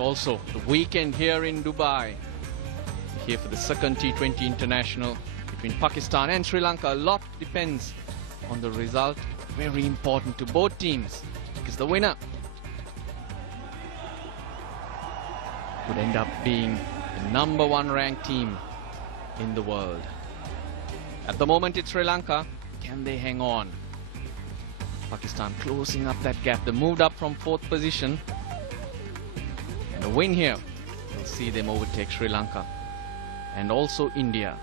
Also, the weekend here in Dubai, here for the second T20 international between Pakistan and Sri Lanka. A lot depends on the result. Very important to both teams, because the winner could end up being the #1 ranked team in the world. At the moment it's Sri Lanka. Can they hang on? Pakistan closing up that gap. They moved up from 4th position. And a win here will see them overtake Sri Lanka and also India.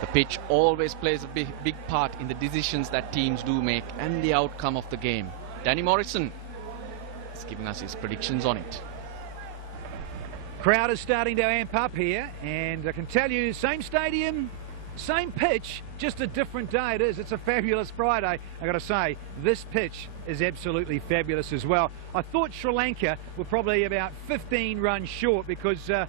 The pitch always plays a big part in the decisions that teams do make and the outcome of the game. Danny Morrison is giving us his predictions on it. Crowd is starting to amp up here, and I can tell you, same stadium, same pitch, just a different day it is. It's a fabulous Friday. I got to say, this pitch is absolutely fabulous as well. I thought Sri Lanka were probably about 15 runs short because the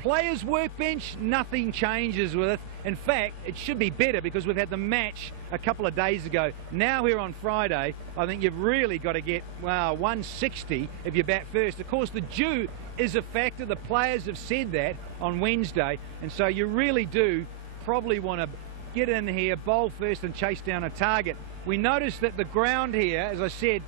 players' workbench, nothing changes with it. In fact, it should be better because we've had the match a couple of days ago. Now here on Friday, I think you've really got to get, well, 160 if you bat first. Of course, the dew is a factor. The players have said that on Wednesday, and so you really do probably want to get in here, bowl first and chase down a target. We noticed that the ground here, as I said,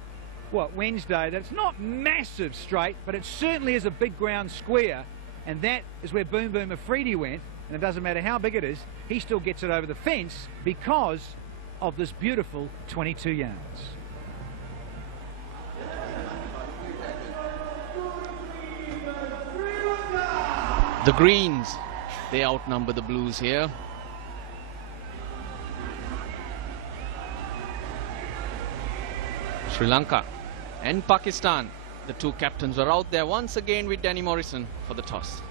Wednesday, that it's not massive straight, but it certainly is a big ground square, and that is where Boom Boom Afridi went, and it doesn't matter how big it is, he still gets it over the fence because of this beautiful 22 yards. The Greens, they outnumber the Blues here. Sri Lanka and Pakistan, the two captains are out there once again with Danny Morrison for the toss.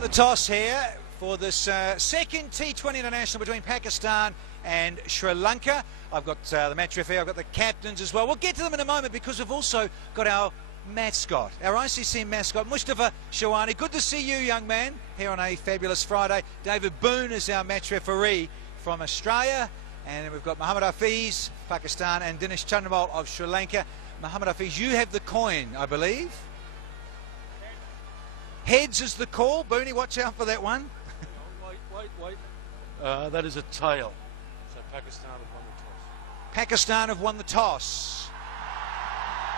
The toss here for this second T20 international between Pakistan and Sri Lanka. I've got the match referee, I've got the captains as well. We'll get to them in a moment because we've also got our mascot, our ICC mascot, Mustafa Shawani. Good to see you, young man, here on a fabulous Friday. David Boone is our match referee from Australia. And we've got Mohammad Hafiz, Pakistan, and Dinesh Chandramal of Sri Lanka. Mohammad Hafiz, you have the coin, I believe. Heads is the call. Booney, watch out for that one. Wait. That is a tail. So Pakistan have won the toss. Pakistan have won the toss.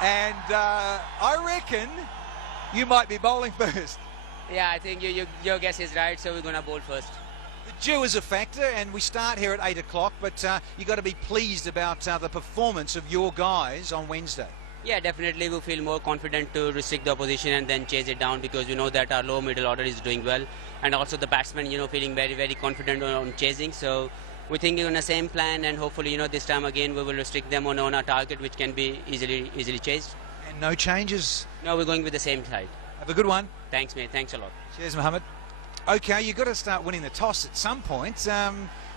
And I reckon you might be bowling first. Yeah, I think your guess is right, so we're going to bowl first. The dew is a factor, and we start here at 8 o'clock, but you've got to be pleased about the performance of your guys on Wednesday. Yeah, definitely we feel more confident to restrict the opposition and then chase it down because we know that our low middle order is doing well, and also the batsmen, feeling very, very confident on chasing. So we're thinking on the same plan, and hopefully, this time again we will restrict them on our target, which can be easily chased. And no changes? No, we're going with the same side. Have a good one. Thanks, mate. Thanks a lot. Cheers, Mohammed. Okay, you've got to start winning the toss at some point.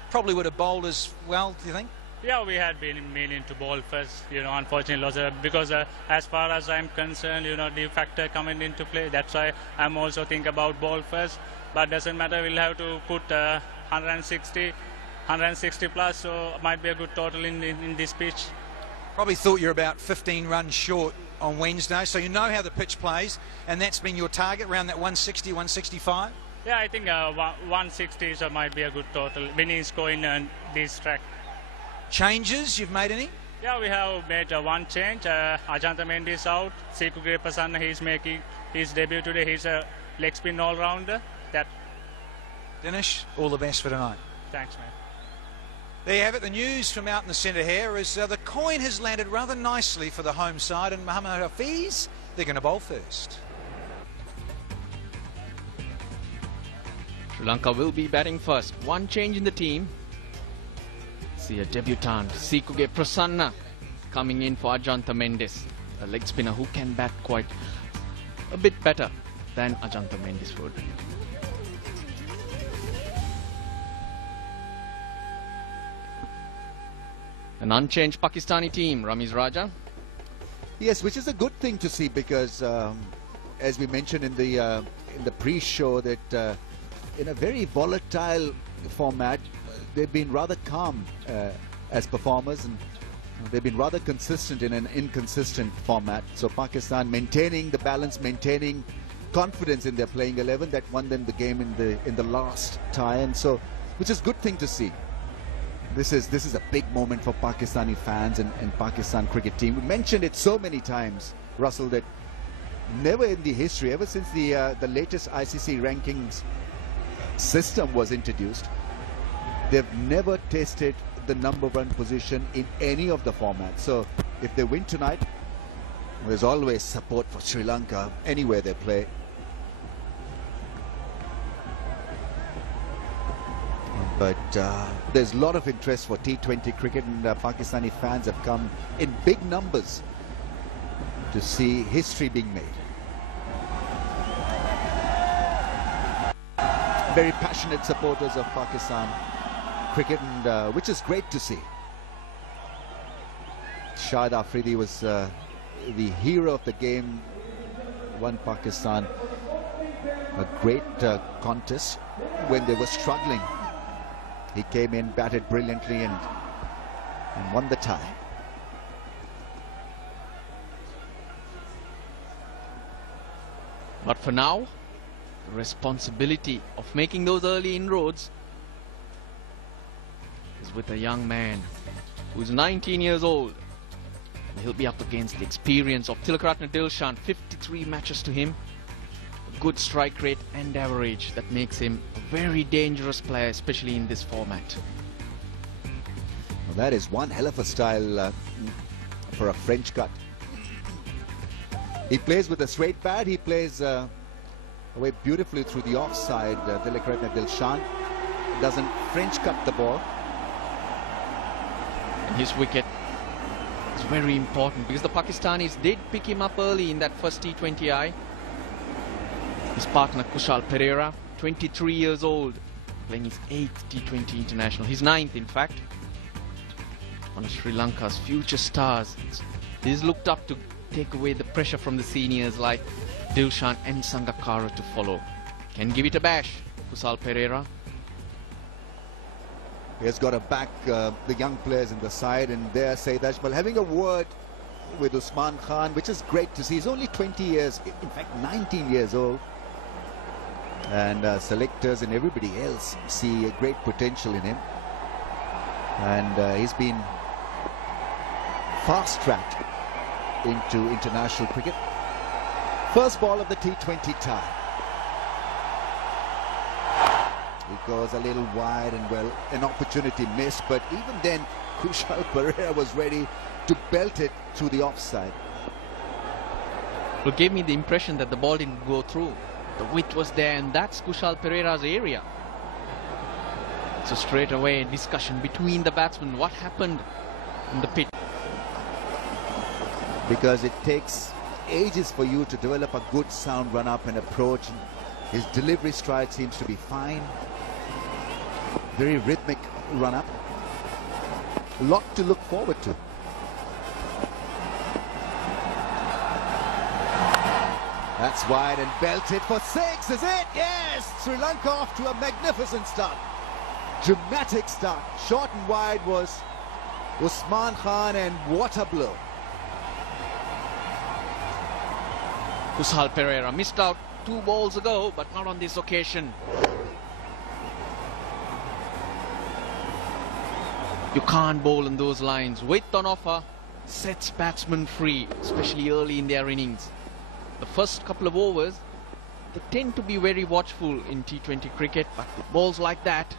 Probably would have bowled as well, do you think? Yeah, we had been meaning to bowl first, unfortunately lost because as far as I'm concerned, the factor coming into play. That's why I'm also thinking about bowl first. But doesn't matter, we'll have to put 160 plus, so might be a good total in this pitch. Probably thought you're about 15 runs short on Wednesday, so you know how the pitch plays, and that's been your target, around that 160, 165? Yeah, I think 160 so might be a good total. Winning score in this track. Changes, you've made any? Yeah, we have made one change. Ajantha Mendy is out. Sikugre Prasanna, he's making his debut today. He's a leg spin all-rounder. Dinesh, all the best for tonight. Thanks, man. There you have it. The news from out in the centre here is the coin has landed rather nicely for the home side, and Mohammad Hafiz, they're going to bowl first. Sri Lanka will be batting first. One change in the team. See a debutant, Sikugre Prasanna, coming in for Ajantha Mendy, a leg spinner who can bat quite a bit better than Ajantha Mendy would. An unchanged Pakistani team, Ramiz Raja. Yes, which is a good thing to see because, as we mentioned in the pre-show, that in a very volatile format, they've been rather calm as performers, and they've been rather consistent in an inconsistent format. So Pakistan maintaining the balance, maintaining confidence in their playing 11 that won them the game in the last tie, and so which is a good thing to see. This is a big moment for Pakistani fans and Pakistan cricket team. We mentioned it so many times, Russell, that never in the history, ever since the latest ICC rankings system was introduced, they've never tasted the #1 position in any of the formats. So if they win tonight, there's always support for Sri Lanka anywhere they play. But there's a lot of interest for T20 cricket, and Pakistani fans have come in big numbers to see history being made. Very passionate supporters of Pakistan cricket, and which is great to see. Shahid Afridi was the hero of the game, won Pakistan a great contest when they were struggling. He came in, batted brilliantly, and won the tie. But for now, the responsibility of making those early inroads is with a young man who's 19 years old. He'll be up against the experience of Tilakaratne Dilshan, 53 matches to him, a good strike rate and average that makes him a very dangerous player, especially in this format. Well, that is one hell of a style for a French cut. He plays with a straight bat. He plays away beautifully through the offside. Tilakaratne Dilshan doesn't French cut the ball. And his wicket is very important because the Pakistanis did pick him up early in that first T20I. His partner Kushal Perera, 23 years old, playing his 8th T20 international, his 9th in fact. One of Sri Lanka's future stars. He's looked up to take away the pressure from the seniors like Dilshan and Sangakkara to follow. Can give it a bash, Kushal Perera. He has got to back the young players in the side, and there Saeed Ajmal having a word with Usman Khan, which is great to see. He's only 20 years, in fact 19 years old, and selectors and everybody else see a great potential in him, and he's been fast-tracked into international cricket. First ball of the T20 tie. He goes a little wide, and well, an opportunity missed, but even then Kushal Perera was ready to belt it through the offside. It gave me the impression that the ball didn't go through. The width was there, and that's Kushal Perera's area. So straight away, discussion between the batsmen. What happened in the pitch? Because it takes ages for you to develop a good sound run-up and approach. His delivery stride seems to be fine. Very rhythmic run-up. A lot to look forward to. That's wide and belted for 6, is it? Yes! Sri Lanka off to a magnificent start. Dramatic start. Short and wide was Usman Khan, and what a blow. Kushal Perera missed out 2 balls ago, but not on this occasion. You can't bowl in those lines. Width on offer sets batsmen free, especially early in their innings. The first couple of overs, they tend to be very watchful in T20 cricket, but with balls like that.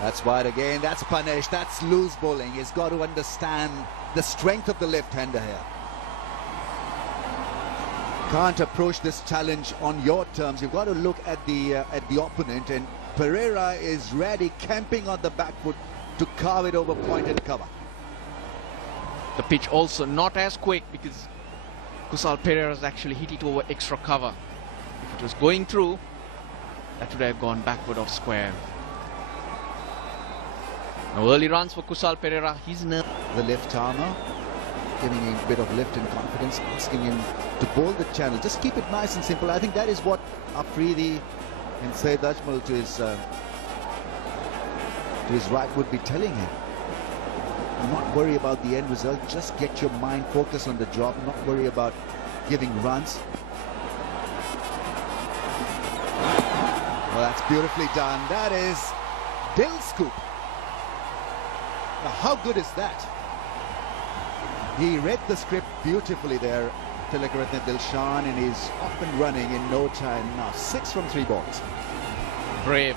That's wide again, that's punished, that's loose bowling. He's got to understand the strength of the left-hander here. Can't approach this challenge on your terms. You've got to look at the opponent, and Perera is ready, camping on the back foot to carve it over point and cover. The pitch also not as quick because Kushal Perera's actually hit it over extra cover. If it was going through, that would have gone backward off square. Now early runs for Kushal Perera. He's nervous. The left armour, giving him a bit of lift and confidence, asking him to bowl the channel. Just keep it nice and simple. I think that is what Afridi and Saeed Ajmal to his to his right would be telling him, not worry about the end result, just get your mind focused on the job, not worry about giving runs. Well, that's beautifully done. That is Dill scoop. Now, how good is that? He read the script beautifully there, Tilakaratne Dilshan, and he's off and running in no time. Now 6 from 3 balls. Brave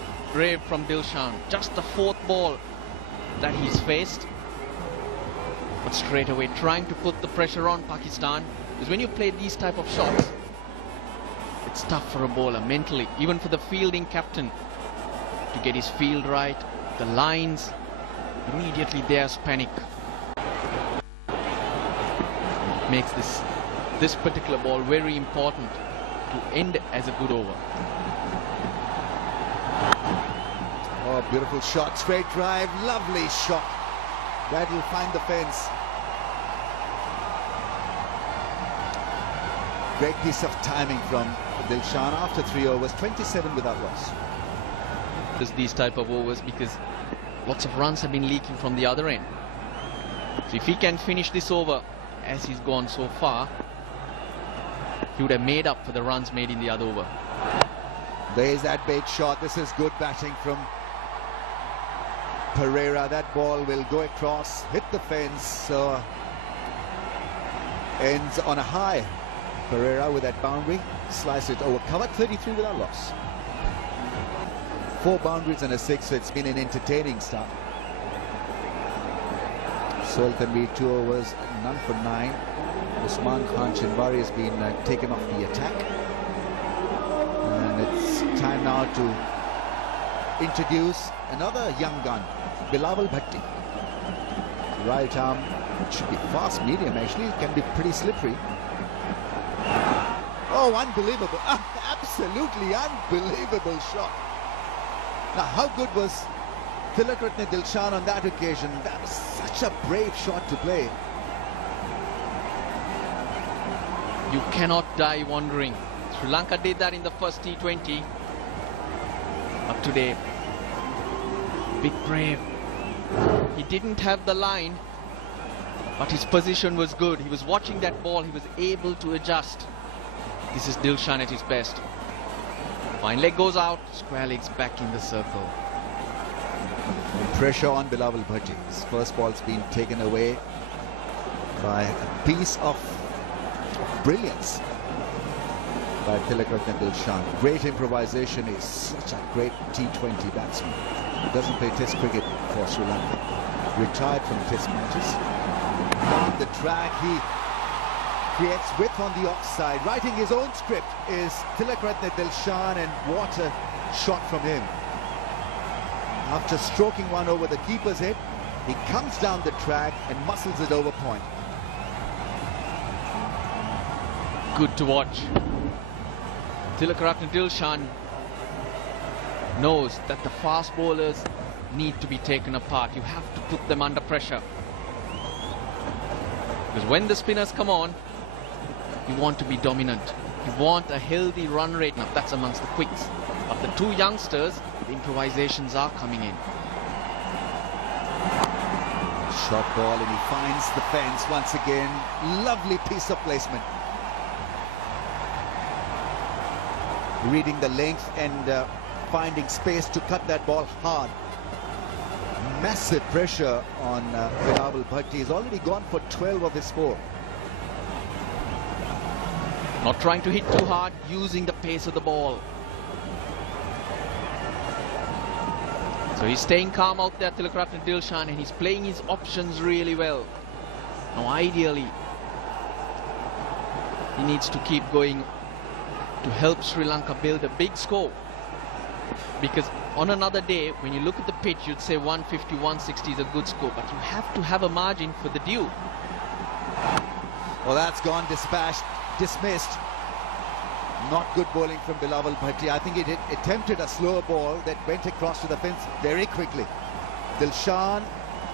from Dilshan. Just the 4th ball that he's faced. But straight away trying to put the pressure on Pakistan. Because when you play these type of shots, it's tough for a bowler mentally, even for the fielding captain, to get his field right. The lines, immediately there's panic. Makes this particular ball very important to end as a good over. Oh, beautiful shot, straight drive, lovely shot. That will find the fence. Great piece of timing from Dilshan after 3 overs, 27 without loss. There's these type of overs because lots of runs have been leaking from the other end. So if he can finish this over as he's gone so far, he would have made up for the runs made in the other over. There's that bait shot. This is good batting from Pereira. That ball will go across, hit the fence, so ends on a high. Pereira with that boundary, slice it over, covered 33 without loss. 4 boundaries and a 6, so it's been an entertaining start. Soil can be 2 overs, none for 9. Usman Khan Chinwari has been taken off the attack. And it's time now to introduce another young gun, Bilawal Bhatti. Right arm, it should be fast medium actually, it can be pretty slippery. Oh, unbelievable, absolutely unbelievable shot. Now, how good was Tilakaratne Dilshan on that occasion? That was such a brave shot to play. You cannot die wondering. Sri Lanka did that in the first T20. But today, big brave. He didn't have the line, but his position was good. He was watching that ball. He was able to adjust. This is Dilshan at his best. Fine leg goes out, square legs back in the circle. And pressure on Bilawal Bhatti. His first ball's been taken away by a piece of brilliance by Tilakaratne Dilshan. Great improvisation. Is such a great T20 batsman. He doesn't play Test cricket for Sri Lanka. Retired from Test matches. On the track, he creates width on the offside. Writing his own script is Tilakaratne Dilshan, and what a shot from him. After stroking one over the keeper's head, he comes down the track and muscles it over point. Good to watch. Tilakaratne Dilshan knows that the fast bowlers need to be taken apart. You have to put them under pressure. Because when the spinners come on, you want to be dominant. You want a healthy run rate. Now that's amongst the quicks. But the 2 youngsters, the improvisations are coming in. Short ball, and he finds the fence once again. Lovely piece of placement. Reading the length and finding space to cut that ball hard. Massive pressure on Bilawal Bhatti. He's already gone for 12 of his 4. Not trying to hit too hard, using the pace of the ball. So he's staying calm out there, Tilakaratne Dilshan, and he's playing his options really well. Now ideally, he needs to keep going to help Sri Lanka build a big score. Because on another day, when you look at the pitch, you'd say 150, 160 is a good score, but you have to have a margin for the due. Well, that's gone dispatched, dismissed. Not good bowling from Bilawal Bhatti. I think he attempted a slower ball that went across to the fence very quickly. Dilshan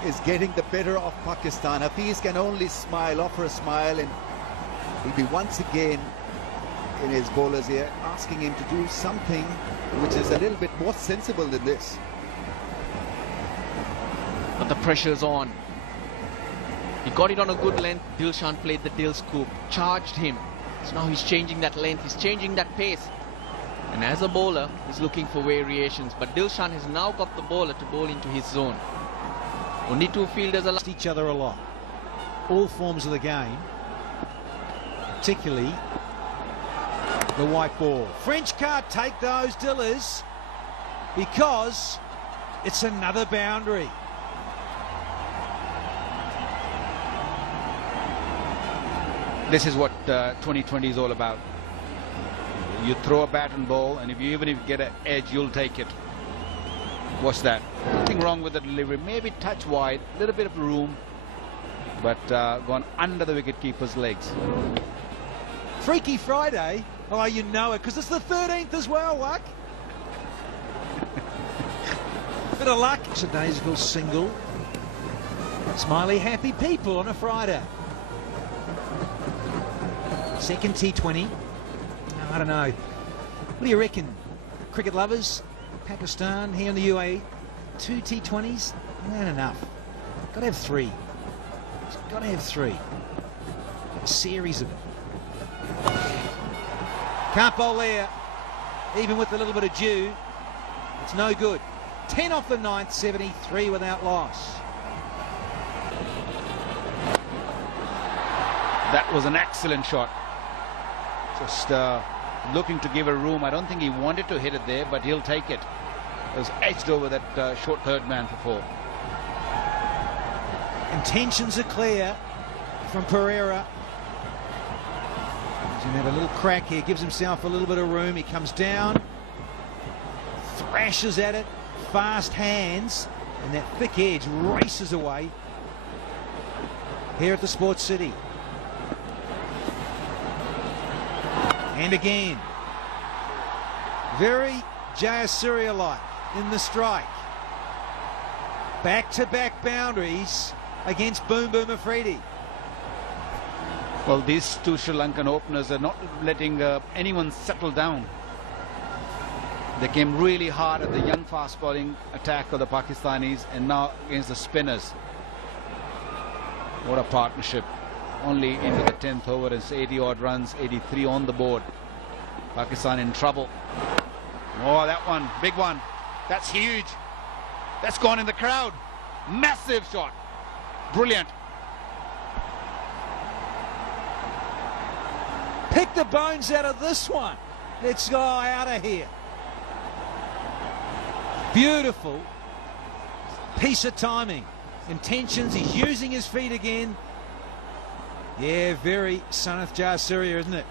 is getting the better of Pakistan. Hafiz can only smile, offer a smile, and he'll be once again in his bowlers here, asking him to do something which is a little bit more sensible than this. But the pressure's on. He got it on a good length. Dilshan played the Dil scoop, charged him. So now he's changing that length, he's changing that pace. And as a bowler, he's looking for variations. But Dilshan has now got the bowler to bowl into his zone. Only two fielders are each other a lot. All forms of the game, particularly the white ball. French can't take those Dillers because it's another boundary. This is what 2020 is all about. You throw a bat and ball, and even if you get an edge, you'll take it. What's that? Nothing wrong with the delivery. Maybe touch wide, a little bit of room, but gone under the wicketkeeper's legs. Freaky Friday. Oh, you know it, because it's the 13th as well, Luck. Bit of luck. It's a daisical single. Smiley happy people on a Friday. Second T20. No, I don't know. What do you reckon? Cricket lovers, Pakistan, here in the UAE, 2 T20s? Not enough. Got to have 3. Got to have 3. A series of them. Can't bowl there, even with a little bit of dew. It's no good. 10 off the 9th, 73 without loss. That was an excellent shot. Just looking to give a room. I don't think he wanted to hit it there, but he'll take it. It was edged over that short third man for 4. Intentions are clear from Pereira. He's going to have a little crack here, gives himself a little bit of room. He comes down, thrashes at it, fast hands, and that thick edge races away here at the Sports City. And again, very Jayasuriya-like in the strike. Back-to-back boundaries against Boom Boom Afridi. Well, these two Sri Lankan openers are not letting anyone settle down. They came really hard at the young fast bowling attack of the Pakistanis, and now against the spinners. What a partnership. Only into the 10th over. It's 80 odd runs, 83 on the board. Pakistan in trouble. Oh, that one, big one. That's huge. That's gone in the crowd. Massive shot. Brilliant. Pick the bones out of this one. Let's go out of here. Beautiful piece of timing. Intentions, he's using his feet again. Yeah, very Sanath Jayasuriya, isn't it?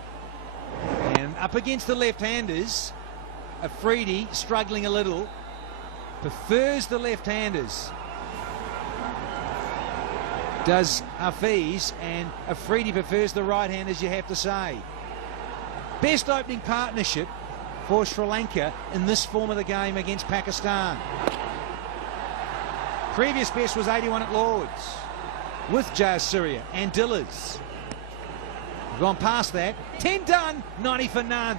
And up against the left-handers, Afridi struggling a little, prefers the left-handers. Does Hafiz, and Afridi prefers the right-handers, you have to say. Best opening partnership for Sri Lanka in this form of the game against Pakistan. Previous best was 81 at Lords with Jayasuriya and Dillers. We've gone past that. 10 done, 90 for none.